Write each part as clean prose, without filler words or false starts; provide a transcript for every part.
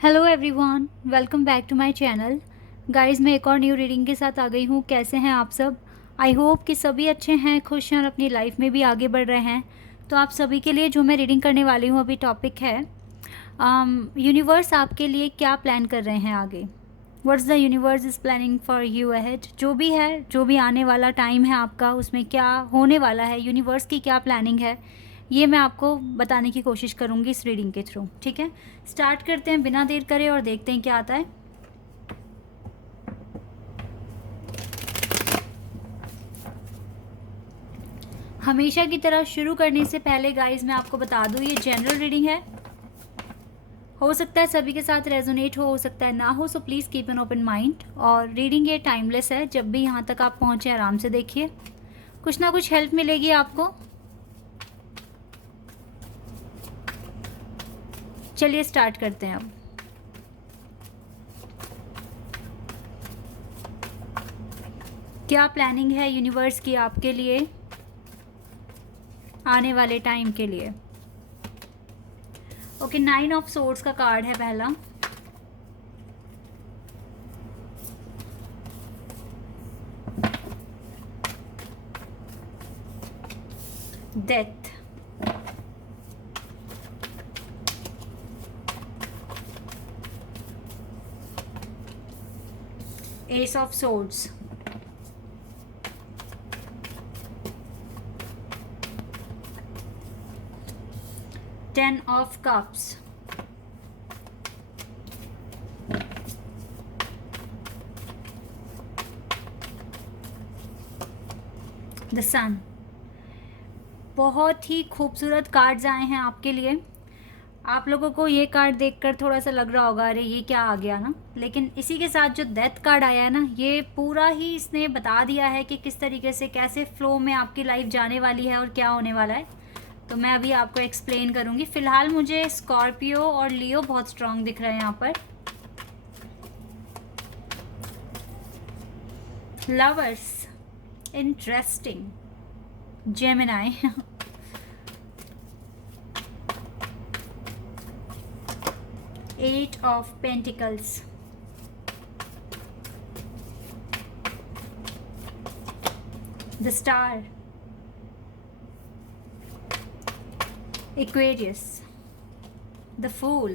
Hello everyone, welcome back to my channel. Guys, मैं एक और न्यू रीडिंग के साथ आ गई हूँ। कैसे हैं आप सब? आई होप कि सभी अच्छे हैं, खुश हैं और अपनी लाइफ में भी आगे बढ़ रहे हैं। तो आप सभी के लिए जो मैं रीडिंग करने वाली हूँ अभी टॉपिक है यूनिवर्स आपके लिए क्या प्लान कर रहे हैं आगे। What's the universe is planning for you ahead. जो भी है, जो भी आने वाला टाइम है आपका, उसमें क्या होने वाला है, यूनिवर्स की क्या प्लानिंग है, ये मैं आपको बताने की कोशिश करूँगी इस रीडिंग के थ्रू। ठीक है, स्टार्ट करते हैं बिना देर करे और देखते हैं क्या आता है। हमेशा की तरह शुरू करने से पहले गाइज मैं आपको बता दूँ, ये जनरल रीडिंग है। हो सकता है सभी के साथ रेजोनेट हो सकता है ना हो, so please keep an open mind. और रीडिंग ये टाइमलेस है, जब भी यहाँ तक आप पहुँचे आराम से देखिए, कुछ ना कुछ हेल्प मिलेगी आपको। चलिए स्टार्ट करते हैं अब। क्या प्लानिंग है यूनिवर्स की आपके लिए आने वाले टाइम के लिए। ओके, 9 ऑफ सोर्ड्स का कार्ड है पहला। Death, ace of swords, 10 of cups, the sun. बहुत ही खूबसूरत कार्ड्स आए हैं आपके लिए। आप लोगों को ये कार्ड देखकर थोड़ा सा लग रहा होगा अरे ये क्या आ गया ना, लेकिन इसी के साथ जो डेथ कार्ड आया है ना, ये पूरा ही इसने बता दिया है कि किस तरीके से, कैसे फ्लो में आपकी लाइफ जाने वाली है और क्या होने वाला है। तो मैं अभी आपको एक्सप्लेन करूँगी। फ़िलहाल मुझे स्कॉर्पियो और लियो बहुत स्ट्रांग दिख रहे हैं यहाँ पर। Lovers, interesting. Gemini, 8 of pentacles, the star, Aquarius, the Fool,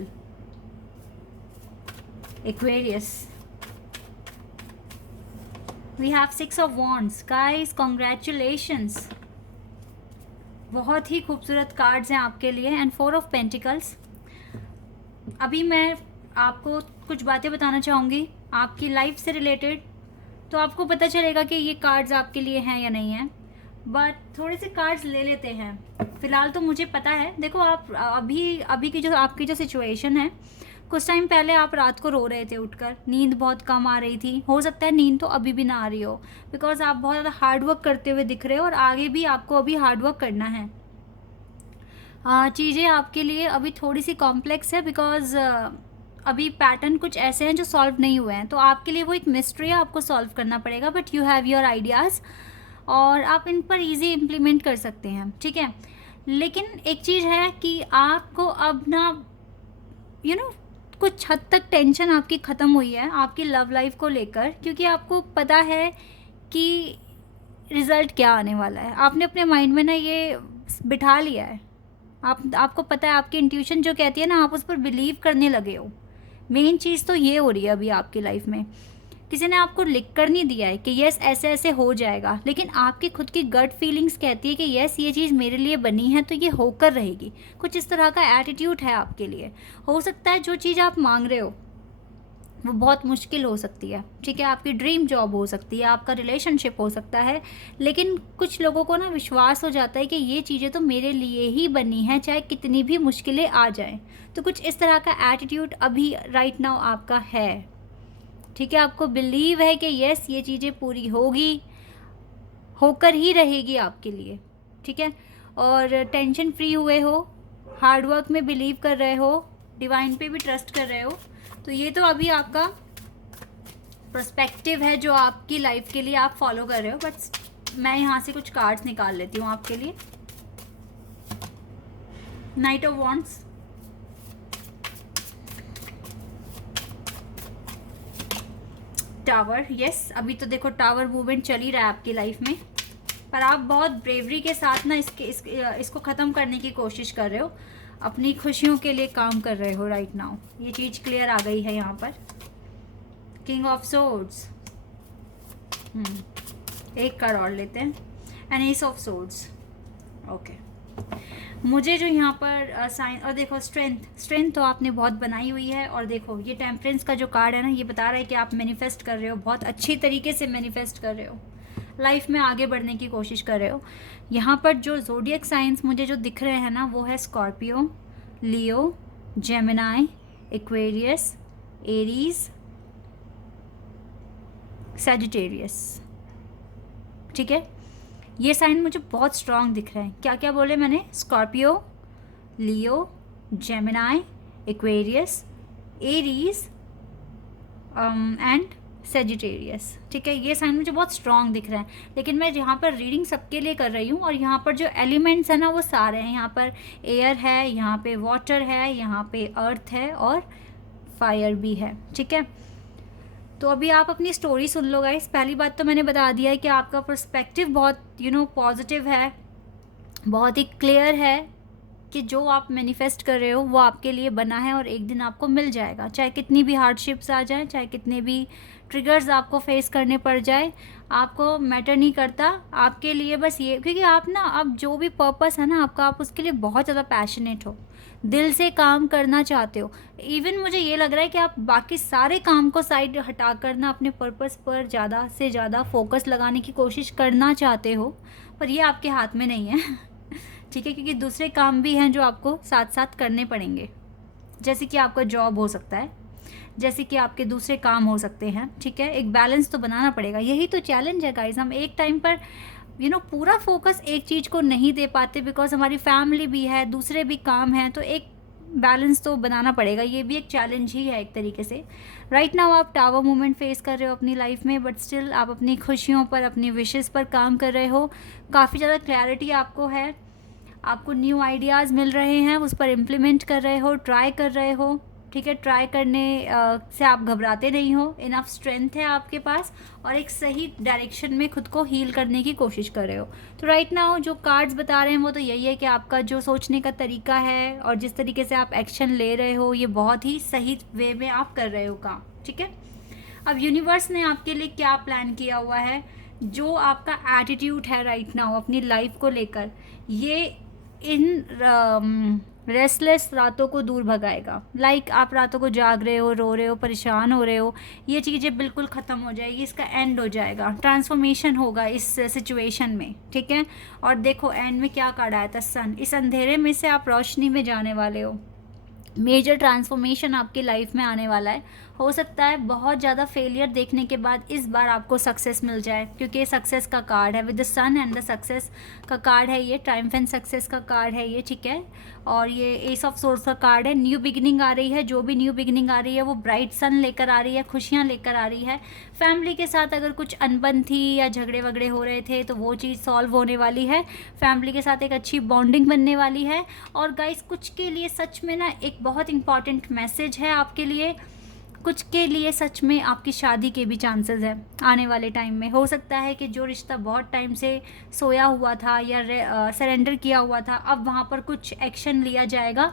Aquarius. We have 6 of Wands. Guys, congratulations. बहुत ही खूबसूरत कार्ड्स हैं आपके लिए। And 4 of pentacles. अभी मैं आपको कुछ बातें बताना चाहूँगी आपकी लाइफ से रिलेटेड, तो आपको पता चलेगा कि ये कार्ड्स आपके लिए हैं या नहीं हैं। बट थोड़े से कार्ड्स ले लेते हैं। फ़िलहाल तो मुझे पता है, देखो आप अभी की जो आपकी जो सिचुएशन है, कुछ टाइम पहले आप रात को रो रहे थे उठकर, नींद बहुत कम आ रही थी। हो सकता है नींद तो अभी भी ना आ रही हो, बिकॉज आप बहुत ज़्यादा हार्ड वर्क करते हुए दिख रहे हो और आगे भी आपको अभी हार्ड वर्क करना है। चीज़ें आपके लिए अभी थोड़ी सी कॉम्प्लेक्स है, बिकॉज अभी पैटर्न कुछ ऐसे हैं जो सॉल्व नहीं हुए हैं, तो आपके लिए वो एक मिस्ट्री है, आपको सॉल्व करना पड़ेगा। But you have your ideas और आप इन पर इजी इम्प्लीमेंट कर सकते हैं। ठीक है, लेकिन एक चीज़ है कि आपको अब ना कुछ हद तक टेंशन आपकी ख़त्म हुई है आपकी लव लाइफ को लेकर, क्योंकि आपको पता है कि रिज़ल्ट क्या आने वाला है। आपने अपने माइंड में ना ये बिठा लिया है। आपको पता है, आपकी इंट्यूशन जो कहती है ना, आप उस पर बिलीव करने लगे हो। मेन चीज़ तो ये हो रही है अभी आपकी लाइफ में। किसी ने आपको लिख कर नहीं दिया है कि यस ऐसे ऐसे हो जाएगा, लेकिन आपकी खुद की गट फीलिंग्स कहती है कि यस ये चीज़ मेरे लिए बनी है तो ये होकर रहेगी। कुछ इस तरह का एटीट्यूड है आपके लिए। हो सकता है जो चीज़ आप मांग रहे हो वो बहुत मुश्किल हो सकती है। ठीक है, आपकी ड्रीम जॉब हो सकती है, आपका रिलेशनशिप हो सकता है, लेकिन कुछ लोगों को ना विश्वास हो जाता है कि ये चीज़ें तो मेरे लिए ही बनी हैं, चाहे कितनी भी मुश्किलें आ जाएं। तो कुछ इस तरह का एटीट्यूड अभी राइट नाउ आपका है। ठीक है, आपको बिलीव है कि यस ये चीज़ें पूरी होगी, होकर ही रहेगी आपके लिए। ठीक है, और टेंशन फ्री हुए हो, हार्ड वर्क में बिलीव कर रहे हो, डिवाइन पे भी ट्रस्ट कर रहे हो। तो ये तो अभी आपका पर्सपेक्टिव है जो आपकी लाइफ के लिए आप फॉलो कर रहे हो। बट मैं यहाँ से कुछ कार्ड्स निकाल लेती हूँ आपके लिए। Night of wands, tower, yes, अभी तो देखो टावर मूवमेंट चल ही रहा है आपकी लाइफ में, पर आप बहुत ब्रेवरी के साथ ना इसको ख़त्म करने की कोशिश कर रहे हो, अपनी खुशियों के लिए काम कर रहे हो राइट नाउ। ये चीज़ क्लियर आ गई है यहाँ पर। किंग ऑफ सोर्ड्स, एक कार्ड और लेते हैं, and S of swords. Okay, मुझे जो यहाँ पर साइन, और देखो स्ट्रेंथ तो आपने बहुत बनाई हुई है, और देखो ये टेम्परेंस का जो कार्ड है ना, ये बता रहा है कि आप मैनिफेस्ट कर रहे हो, बहुत अच्छी तरीके से मैनिफेस्ट कर रहे हो, लाइफ में आगे बढ़ने की कोशिश कर रहे हो। यहाँ पर जो ज़ोडिएक साइंस मुझे जो दिख रहे हैं ना, वो है स्कॉर्पियो, लियो, जेमिनाई, एक्वेरियस, एरीज, सैजिटेरियस। ठीक है, ये साइन मुझे बहुत स्ट्रांग दिख रहे हैं। क्या क्या बोले मैंने? Scorpio, Leo, Gemini, Aquarius, Aries and Sagittarius. ठीक है, ये साइन मुझे बहुत स्ट्रांग दिख रहा है, लेकिन मैं यहाँ पर रीडिंग सबके लिए कर रही हूँ, और यहाँ पर जो एलिमेंट्स है ना वो सारे हैं। यहाँ पर एयर है, यहाँ पे वाटर है, यहाँ पे अर्थ है, और फायर भी है। ठीक है, तो अभी आप अपनी स्टोरी सुन लो गाइस। पहली बात तो मैंने बता दिया है कि आपका पर्सपेक्टिव बहुत पॉजिटिव है, बहुत ही क्लियर है कि जो आप मैनिफेस्ट कर रहे हो वो आपके लिए बना है, और एक दिन आपको मिल जाएगा। चाहे कितनी भी हार्डशिप्स आ जाएं, चाहे कितने भी ट्रिगर्स आपको फेस करने पड़ जाए, आपको मैटर नहीं करता आपके लिए। बस ये, क्योंकि आप ना, अब जो भी पर्पस है ना आपका, आप उसके लिए बहुत ज़्यादा पैशनेट हो, दिल से काम करना चाहते हो। इवन मुझे ये लग रहा है कि आप बाकी सारे काम को साइड हटा कर ना अपने पर्पस पर ज़्यादा से ज़्यादा फोकस लगाने की कोशिश करना चाहते हो, पर ये आपके हाथ में नहीं है। ठीक है, क्योंकि दूसरे काम भी हैं जो आपको साथ साथ करने पड़ेंगे, जैसे कि आपका जॉब हो सकता है, जैसे कि आपके दूसरे काम हो सकते हैं। ठीक है, एक बैलेंस तो बनाना पड़ेगा, यही तो चैलेंज है गाइज। हम एक टाइम पर पूरा फोकस एक चीज़ को नहीं दे पाते, बिकॉज हमारी फैमिली भी है, दूसरे भी काम हैं, तो एक बैलेंस तो बनाना पड़ेगा। ये भी एक चैलेंज ही है एक तरीके से। राइट नाउ आप टावर मूवमेंट फेस कर रहे हो अपनी लाइफ में, बट स्टिल आप अपनी खुशियों पर, अपनी विशेस पर काम कर रहे हो। काफ़ी ज़्यादा क्लैरिटी आपको है, आपको न्यू आइडियाज़ मिल रहे हैं, उस पर इम्प्लीमेंट कर रहे हो, ट्राई कर रहे हो। ठीक है, ट्राई करने से आप घबराते नहीं हो, इनफ स्ट्रेंथ है आपके पास, और एक सही डायरेक्शन में खुद को हील करने की कोशिश कर रहे हो। तो राइट नाउ जो कार्ड्स बता रहे हैं वो तो यही है कि आपका जो सोचने का तरीका है और जिस तरीके से आप एक्शन ले रहे हो, ये बहुत ही सही वे में आप कर रहे हो काम। ठीक है, अब यूनिवर्स ने आपके लिए क्या प्लान किया हुआ है, जो आपका एटीट्यूड है राइट नाउ अपनी लाइफ को लेकर, ये इन रेस्टलेस रातों को दूर भगाएगा। लाइक आप रातों को जाग रहे हो, रो रहे हो, परेशान हो रहे हो, ये चीज़ें बिल्कुल ख़त्म हो जाएगी, इसका एंड हो जाएगा, ट्रांसफॉर्मेशन होगा इस सिचुएशन में। ठीक है, और देखो एंड में क्या कार्ड आया था, सन। इस अंधेरे में से आप रोशनी में जाने वाले हो, मेजर ट्रांसफॉर्मेशन आपकी लाइफ में आने वाला है। हो सकता है बहुत ज़्यादा फेलियर देखने के बाद इस बार आपको सक्सेस मिल जाए, क्योंकि ये सक्सेस का कार्ड है, with the sun and the success का कार्ड है ये, ट्रायम्फेंट सक्सेस का कार्ड है ये। ठीक है, और ये एस ऑफ सोर्स का कार्ड है, न्यू बिगिनिंग आ रही है। जो भी न्यू बिगिनिंग आ रही है वो ब्राइट सन लेकर आ रही है, खुशियाँ लेकर आ रही है। फैमिली के साथ अगर कुछ अनबन थी या झगड़े वगड़े हो रहे थे तो वो चीज़ सॉल्व होने वाली है, फैमिली के साथ एक अच्छी बॉन्डिंग बनने वाली है। और गाइस कुछ के लिए सच में ना एक बहुत इंपॉर्टेंट मैसेज है आपके लिए, कुछ के लिए सच में आपकी शादी के भी चांसेस है आने वाले टाइम में। हो सकता है कि जो रिश्ता बहुत टाइम से सोया हुआ था या सरेंडर किया हुआ था, अब वहाँ पर कुछ एक्शन लिया जाएगा,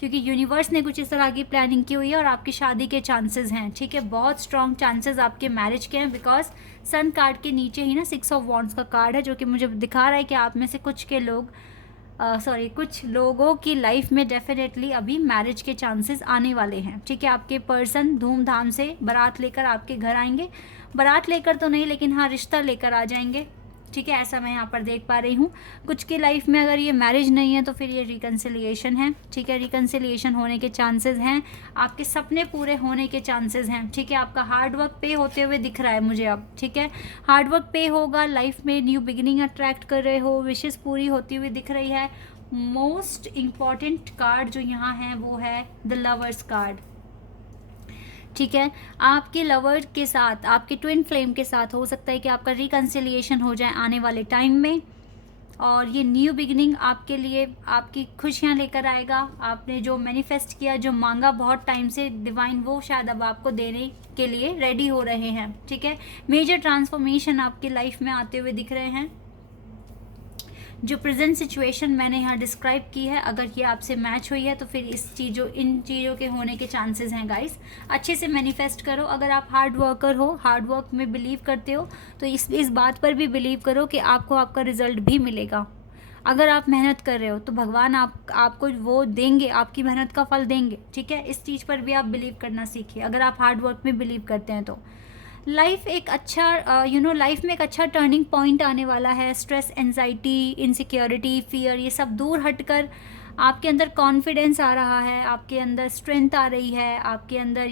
क्योंकि यूनिवर्स ने कुछ इस तरह की प्लानिंग की हुई है और आपकी शादी के चांसेस हैं। ठीक है, बहुत स्ट्रॉन्ग चांसेस आपके मैरिज के हैं, बिकॉज सन कार्ड के नीचे ही ना 6 ऑफ वॉन्ड्स का कार्ड है, जो कि मुझे दिखा रहा है कि आप में से कुछ के लोग कुछ लोगों की लाइफ में डेफिनेटली अभी मैरिज के चांसेस आने वाले हैं। ठीक है, आपके पर्सन धूमधाम से बारात लेकर आपके घर आएंगे, बारात लेकर तो नहीं लेकिन हाँ रिश्ता लेकर आ जाएंगे। ठीक है, ऐसा मैं यहाँ पर देख पा रही हूँ। कुछ की लाइफ में अगर ये मैरिज नहीं है तो फिर ये रिकन्सिलिएशन है। ठीक है, रिकन्सिलिएशन होने के चांसेस हैं, आपके सपने पूरे होने के चांसेस हैं। ठीक है, आपका हार्ड वर्क पे होते हुए दिख रहा है मुझे अब। ठीक है, हार्ड वर्क पे होगा, लाइफ में न्यू बिगिनिंग अट्रैक्ट कर रहे हो, विशेस पूरी होती हुई दिख रही है। मोस्ट इम्पॉर्टेंट कार्ड जो यहाँ है वो है द लवर्स कार्ड। ठीक है, आपके लवर के साथ, आपके ट्विन फ्लेम के साथ हो सकता है कि आपका रिकन्सिलिएशन हो जाए आने वाले टाइम में, और ये न्यू बिगिनिंग आपके लिए आपकी खुशियाँ लेकर आएगा। आपने जो मैनिफेस्ट किया, जो मांगा बहुत टाइम से, डिवाइन वो शायद अब आपको देने के लिए रेडी हो रहे हैं, ठीक है। मेजर ट्रांसफॉर्मेशन आपकी लाइफ में आते हुए दिख रहे हैं। जो प्रेजेंट सिचुएशन मैंने यहाँ डिस्क्राइब की है, अगर ये आपसे मैच हुई है तो फिर इन चीज़ों के होने के चांसेस हैं गाइस। अच्छे से मैनिफेस्ट करो। अगर आप हार्ड वर्कर हो, हार्ड वर्क में बिलीव करते हो, तो इस बात पर भी बिलीव करो कि आपको आपका रिजल्ट भी मिलेगा। अगर आप मेहनत कर रहे हो तो भगवान आपको वो देंगे, आपकी मेहनत का फल देंगे, ठीक है। इस चीज़ पर भी आप बिलीव करना सीखिए अगर आप हार्ड वर्क में बिलीव करते हैं तो। लाइफ एक अच्छा लाइफ में एक अच्छा टर्निंग पॉइंट आने वाला है। स्ट्रेस, एंजाइटी, इनसिक्योरिटी, फियर, ये सब दूर हटकर आपके अंदर कॉन्फिडेंस आ रहा है, आपके अंदर स्ट्रेंथ आ रही है, आपके अंदर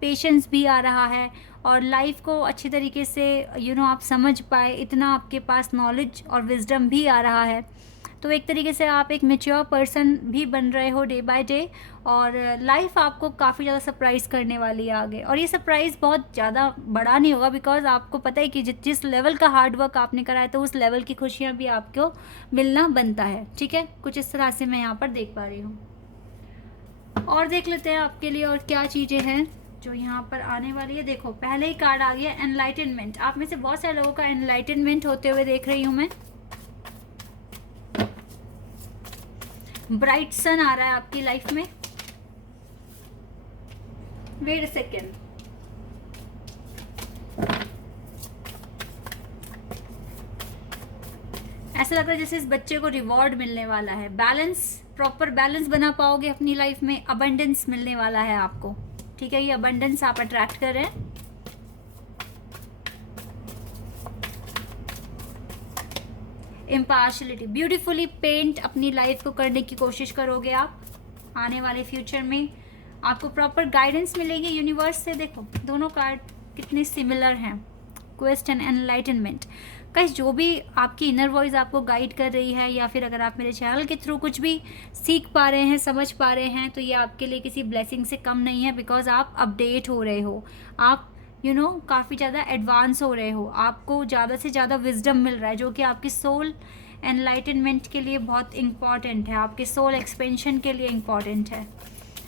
पेशेंस भी आ रहा है, और लाइफ को अच्छी तरीके से आप समझ पाए, इतना आपके पास नॉलेज और विजडम भी आ रहा है। तो एक तरीके से आप एक मैच्योर पर्सन भी बन रहे हो डे बाय डे, और लाइफ आपको काफ़ी ज़्यादा सरप्राइज़ करने वाली है आगे। और ये सरप्राइज़ बहुत ज़्यादा बड़ा नहीं होगा, बिकॉज आपको पता है कि जिस लेवल का हार्ड वर्क आपने करा है तो उस लेवल की खुशियाँ भी आपको मिलना बनता है, ठीक है। कुछ इस तरह से मैं यहाँ पर देख पा रही हूँ। और देख लेते हैं आपके लिए और क्या चीज़ें हैं जो यहाँ पर आने वाली है। देखो, पहले ही कार्ड आ गया एनलाइटनमेंट। आप में से बहुत सारे लोगों का एनलाइटनमेंट होते हुए देख रही हूँ मैं। ब्राइट सन आ रहा है आपकी लाइफ में। वेट अ सेकेंड, ऐसा लग रहा है जैसे इस बच्चे को रिवॉर्ड मिलने वाला है। बैलेंस, प्रॉपर बैलेंस बना पाओगे अपनी लाइफ में। अबंडेंस मिलने वाला है आपको, ठीक है। ये अबंडेंस आप अट्रैक्ट कर रहे हैं। इम्पार्शलिटी, ब्यूटीफुली पेंट अपनी लाइफ को करने की कोशिश करोगे आप। आने वाले फ्यूचर में आपको प्रॉपर गाइडेंस मिलेगी यूनिवर्स से। देखो, दोनों कार्ड कितने सिमिलर हैं, क्वेस्ट एंड एनलाइटनमेंट। गाइस, जो भी आपकी इनर वॉइस आपको गाइड कर रही है, या फिर अगर आप मेरे चैनल के थ्रू कुछ भी सीख पा रहे हैं, समझ पा रहे हैं, तो ये आपके लिए किसी ब्लेसिंग से कम नहीं है। बिकॉज आप अपडेट हो रहे हो, आप काफ़ी ज़्यादा एडवांस हो रहे हो, आपको ज़्यादा से ज़्यादा विजडम मिल रहा है, जो कि आपकी सोल एनलाइटनमेंट के लिए बहुत इंपॉर्टेंट है, आपके सोल एक्सपेंशन के लिए इंपॉर्टेंट है।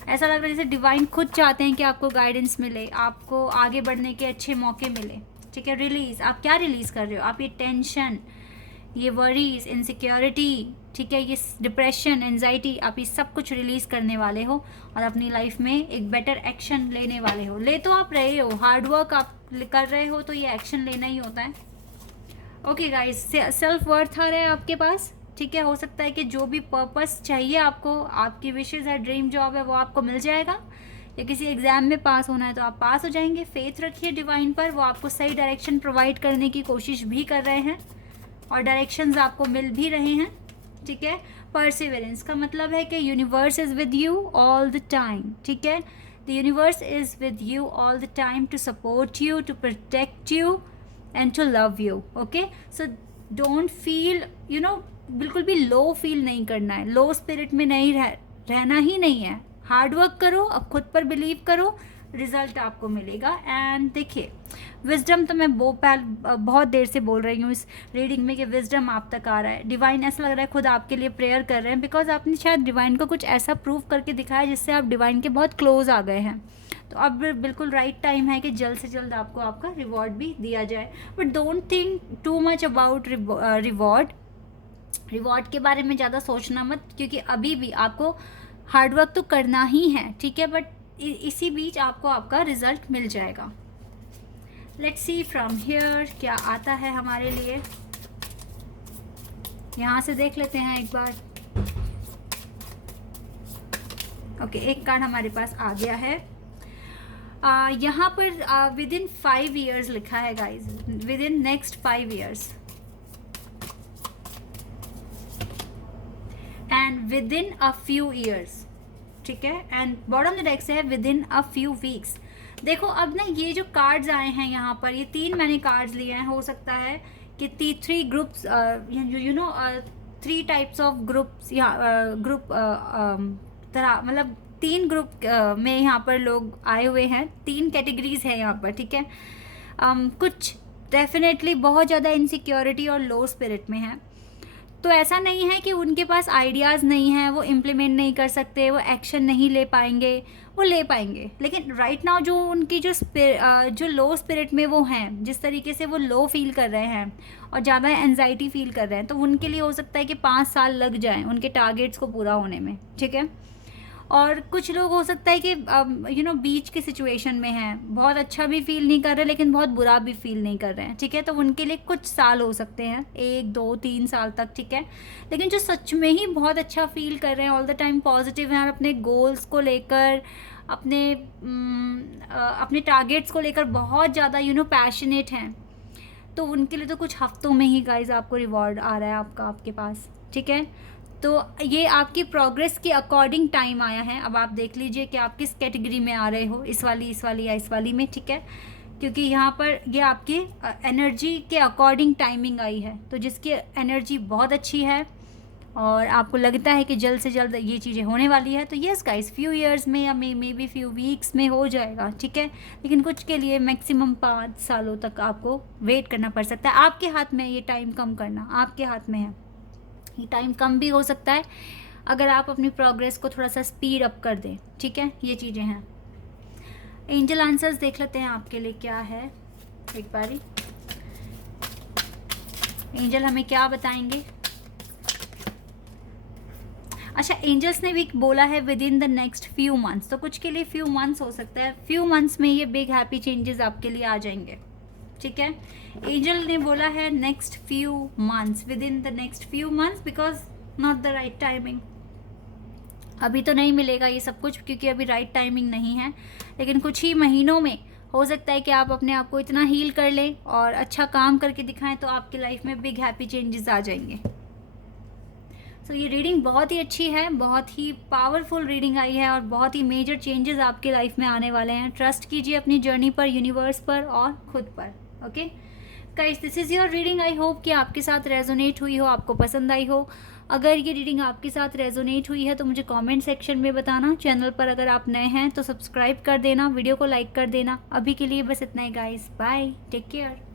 ऐसा लग रहा है जैसे डिवाइन खुद चाहते हैं कि आपको गाइडेंस मिले, आपको आगे बढ़ने के अच्छे मौके मिले, ठीक है। रिलीज, आप क्या रिलीज़ कर रहे हो? आप ये टेंशन, ये वरीज, इनसिक्योरिटी, ठीक है, ये डिप्रेशन, एंजाइटी, आप ये सब कुछ रिलीज़ करने वाले हो और अपनी लाइफ में एक बेटर एक्शन लेने वाले हो। ले तो आप रहे हो, हार्ड वर्क आप कर रहे हो, तो ये एक्शन लेना ही होता है। ओके गाइस, सेल्फ वर्थ आ रहा है आपके पास, ठीक है। हो सकता है कि जो भी पर्पस चाहिए आपको, आपकी विशेज़ है, ड्रीम जॉब है, वो आपको मिल जाएगा, या किसी एग्ज़ाम में पास होना है तो आप पास हो जाएंगे। फेथ रखिए डिवाइन पर, वो आपको सही डायरेक्शन प्रोवाइड करने की कोशिश भी कर रहे हैं और डायरेक्शंस आपको मिल भी रहे हैं, ठीक है। परसिवरेंस का मतलब है कि universe is with you all the time, ठीक है। The universe is with you all the time to support you, to protect you and to love you, okay. So don't feel बिल्कुल भी लो फील नहीं करना है, लो spirit में नहीं रहना ही नहीं है। हार्ड वर्क करो, अब खुद पर बिलीव करो, रिजल्ट आपको मिलेगा। एंड देखिए, विजडम तो मैं बहुत देर से बोल रही हूँ इस रीडिंग में कि विजडम आप तक आ रहा है। डिवाइन ऐसा लग रहा है खुद आपके लिए प्रेयर कर रहे हैं, बिकॉज आपने शायद डिवाइन को कुछ ऐसा प्रूव करके दिखाया जिससे आप डिवाइन के बहुत क्लोज आ गए हैं। तो अब बिल्कुल राइट टाइम है कि जल्द से जल्द आपको आपका रिवॉर्ड भी दिया जाए। But don't think too much about reward के बारे में ज़्यादा सोचना मत, क्योंकि अभी भी आपको हार्ड वर्क तो करना ही है, ठीक है। बट इसी बीच आपको आपका रिजल्ट मिल जाएगा। लेट्स सी फ्रॉम हियर क्या आता है हमारे लिए। यहाँ से देख लेते हैं एक बार। ओके, एक कार्ड हमारे पास आ गया है। यहाँ पर विद इन 5 years लिखा है guys, with in next 5 years and with in a few years, ठीक है। And bottom of the deck से है with in a few weeks. देखो, अब ना ये जो कार्ड्स आए हैं यहाँ पर, ये 3 मैंने कार्ड्स लिए हैं। हो सकता है कि 3 groups, 3 types of groups, group तरह, मतलब 3 ग्रुप में यहाँ पर लोग आए हुए हैं। 3 कैटेगरीज है यहाँ पर, ठीक है। कुछ डेफिनेटली बहुत ज़्यादा इनसिक्योरिटी और लो स्पिरिट में है, तो ऐसा नहीं है कि उनके पास आइडियाज़ नहीं हैं, वो इम्प्लीमेंट नहीं कर सकते, वो एक्शन नहीं ले पाएंगे, वो ले पाएंगे। लेकिन राइट नाउ जो उनकी जो लो स्पिरिट में वो हैं, जिस तरीके से वो लो फील कर रहे हैं और ज़्यादा एनजाइटी फील कर रहे हैं, तो उनके लिए हो सकता है कि 5 साल लग जाएं उनके टारगेट्स को पूरा होने में, ठीक है। और कुछ लोग हो सकता है कि बीच की सिचुएशन में हैं, बहुत अच्छा भी फील नहीं कर रहे लेकिन बहुत बुरा भी फील नहीं कर रहे हैं, ठीक है। तो उनके लिए कुछ साल हो सकते हैं, 1 2 3 साल तक, ठीक है। लेकिन जो सच में ही बहुत अच्छा फील कर रहे हैं, ऑल द टाइम पॉजिटिव हैं और अपने गोल्स को लेकर, अपने टारगेट्स को लेकर बहुत ज़्यादा पैशनेट हैं, तो उनके लिए तो कुछ हफ्तों में ही गाइज आपको रिवॉर्ड आ रहा है आपके पास, ठीक है। तो ये आपकी प्रोग्रेस के अकॉर्डिंग टाइम आया है। अब आप देख लीजिए कि आप किस कैटेगरी में आ रहे हो, इस वाली या इस वाली में, ठीक है। क्योंकि यहाँ पर ये आपकी एनर्जी के अकॉर्डिंग टाइमिंग आई है, तो जिसकी एनर्जी बहुत अच्छी है और आपको लगता है कि जल्द से जल्द ये चीज़ें होने वाली है, तो येस गाइस, फ्यू ईयर्स में या मे बी फ्यू वीक्स में हो जाएगा, ठीक है। लेकिन कुछ के लिए मैक्सिमम 5 सालों तक आपको वेट करना पड़ सकता है। आपके हाथ में ये टाइम कम करना, आपके हाथ में है। ये टाइम कम भी हो सकता है अगर आप अपनी प्रोग्रेस को थोड़ा सा स्पीड अप कर दें, ठीक है। ये चीज़ें हैं। एंजल आंसर्स देख लेते हैं आपके लिए क्या है एक बारी। एंजल हमें क्या बताएंगे। अच्छा, एंजल्स ने भी बोला है with in the next few months, तो कुछ के लिए फ्यू मंथ्स हो सकता है, फ्यू मंथ्स में ये बिग हैप्पी चेंजेस आपके लिए आ जाएंगे, ठीक है। एंजल ने बोला है next few months, with in the next few months, because not the right timing. अभी तो नहीं मिलेगा ये सब कुछ क्योंकि अभी राइट टाइमिंग नहीं है, लेकिन कुछ ही महीनों में हो सकता है कि आप अपने आप को इतना हील कर लें और अच्छा काम करके दिखाएं तो आपकी लाइफ में बिग हैप्पी चेंजेस आ जाएंगे। तो ये रीडिंग बहुत ही अच्छी है, बहुत ही पावरफुल रीडिंग आई है और बहुत ही मेजर चेंजेस आपके लाइफ में आने वाले हैं। ट्रस्ट कीजिए अपनी जर्नी पर, यूनिवर्स पर और खुद पर। Okay guys, this is your reading. I hope कि आपके साथ रेजोनेट हुई हो, आपको पसंद आई हो। अगर ये रीडिंग आपके साथ रेजोनेट हुई है तो मुझे कमेंट सेक्शन में बताना। चैनल पर अगर आप नए हैं तो सब्सक्राइब कर देना, वीडियो को लाइक कर देना। अभी के लिए बस इतना ही गाइस, बाय, टेक केयर।